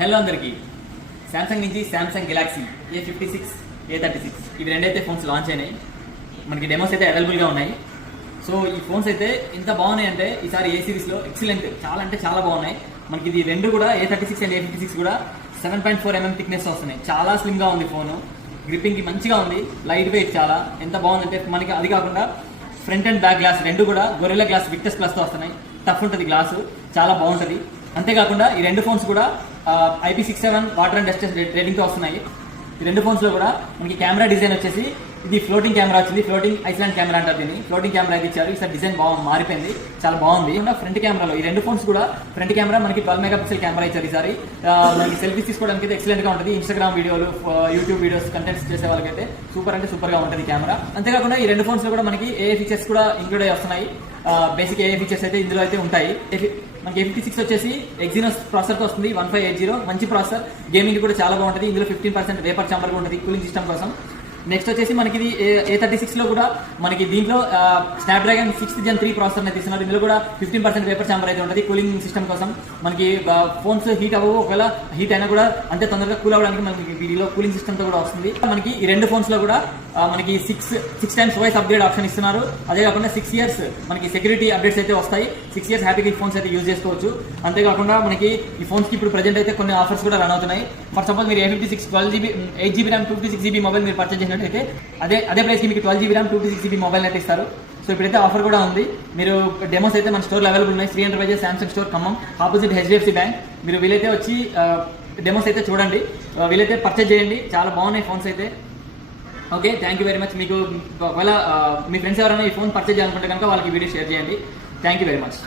Hello అందరికీ, Samsung నుంచి Samsung Galaxy A56, A36 ఇవి రెండైతే ఫోన్స్ లాంచ్ అయినాయి. మనకి డెమోస్ అయితే అవైలబుల్గా ఉన్నాయి. సో ఈ ఫోన్స్ అయితే ఎంత బాగున్నాయి అంటే ఈసారి ఏ సిరీస్లో ఎక్సలెంట్, చాలా అంటే చాలా బాగున్నాయి. మనకి ఇది రెండు కూడా A36 అండ్ A56 కూడా 7.4mm థిక్నెస్ వస్తున్నాయి. చాలా స్లిమ్గా ఉంది ఫోను, గ్రిప్పింగ్కి మంచిగా ఉంది, లైట్ వెయిట్ చాలా ఎంత బాగుందంటే మనకి అది కాకుండా ఫ్రంట్ అండ్ బ్యాక్ గ్లాస్ రెండు కూడా గొరిల్లా గ్లాస్ విక్టస్ ప్లస్తో వస్తున్నాయి. టఫ్ ఉంటుంది గ్లాసు, చాలా బాగుంటుంది. అంతేకాకుండా ఈ రెండు ఫోన్స్ కూడా IP67 వాటర్ అండ్ డస్ట్ రేటింగ్తో వస్తున్నాయి. ఈ రెండు ఫోన్స్లో కూడా మనకి కెమెరా డిజైన్ వచ్చేసి ఇది ఫ్లోటింగ్ కెమెరా వచ్చింది. ఫ్లోటింగ్ ఐస్లాండ్ కెమెరా అంటారు దీన్ని. ఫ్లోటింగ్ కెమెరా అయితే ఇచ్చారు. ఈసారి డిజైన్ మారిపోయింది, చాలా బాగుంది. ఫ్రంట్ కెమెరాలో ఈ రెండు ఫోన్స్ కూడా ఫ్రంట్ కెమెరా మనకి 12 మెగాపిక్సెల్ కెమెరా ఇచ్చారు. ఈసారి మనకి సెల్ఫీస్ తీసుకోవడానికి అయితే ఎక్సలెంట్ గా ఉంటుంది. ఇన్స్టాగ్రామ్ వీడియోలు, యూట్యూబ్ వీడియోస్ కంటెంట్స్ చేసే వాళ్ళకైతే సూపర్ అంటే సూపర్ గా ఉంటుంది కెమెరా. అంతేకాకుండా ఈ రెండు ఫోన్స్ లో కూడా మనకి ఏ ఫీచర్స్ కూడా ఇంక్లూడ్ అయ్యి వస్తున్నాయి. బేసిక్ ఏ ఫీచర్స్ అయితే ఇందులో అయితే ఉంటాయి. మనకి A56 వచ్చేసి ఎగ్జినోస్ ప్రాసెసర్ తో వస్తుంది, 1580 మంచి ప్రాసెసర్. గేమింగ్ కూడా చాలా బాగుంటుంది. ఇందులో 15% వేపర్ చాంబర్ కూడా ఉంటుంది కూలింగ్ సిస్టమ్ కోసం. నెక్స్ట్ వచ్చేసి మనకి ఇది A36 లో కూడా మనకి దీంట్లో స్నాప్డ్రాగన్ 6th Gen 3 ప్రాసెసర్ అయితే ఇస్తున్నారు. ఇందులో కూడా 15% వేపర్ చాంబర్ అయితే ఉంటుంది కూలింగ్ సిస్టమ్ కోసం. మనకి ఫోన్స్ హీట్ అవ్వవు, ఒకవేళ హీట్ అయినా కూడా అంతే తొందరగా కూల్ అవ్వడానికి మనకి వీడిలో కూలింగ్ సిస్టమ్ తో కూడా వస్తుంది. మనకి ఈ రెండు ఫోన్స్ లో కూడా మనకి 6 times వాయిస్ అప్గ్రేడ్ ఆప్షన్ ఇస్తున్నారు. అదే కాకుండా 6 years మనకి సెక్యూరిటీ అప్డేట్స్ అయితే వస్తాయి. 6 years హ్యాపీగా ఈ ఫోన్స్ అయితే యూజ్ చేసుకోవచ్చు. అంతేకాకుండా మనకి ఈ ఫోన్స్ కి ఇప్పుడు ప్రెజెంట్ అయితే కొన్ని ఆఫర్స్ కూడా రన్ అవుతున్నాయి. ఫర్ సపోజ్ మీరు A56 12GB 8GB RAM 256GB mobile మీరు పర్చేజ్ చేసినట్టయితే అదే ప్రైస్ కి మీకు 12GB RAM 256GB మొబైల్ అయితే ఇస్తారు. సో ఇప్పుడైతే ఆఫర్ కూడా ఉంది. మీరు డెమోస్ అయితే మన స్టోర్లో అవైలబుల్ ఉన్నాయి. 3 Enterprises Samsung store Khammam, opposite HDFC bank. మీరు వీలైతే వచ్చి డెమోస్ అయితే చూడండి, వీలైతే పర్చేజ్ చేయండి. చాలా బాగున్నాయి ఫోన్స్ అయితే. Okay, thank you very much. మీకు ఒకవేళ మీ ఫ్రెండ్స్ ఎవరైనా ఈ ఫోన్ పర్చేజ్ చేయాలనుకుంటే కనుక వాళ్ళకి వీడియో షేర్ చేయండి. Thank you very much.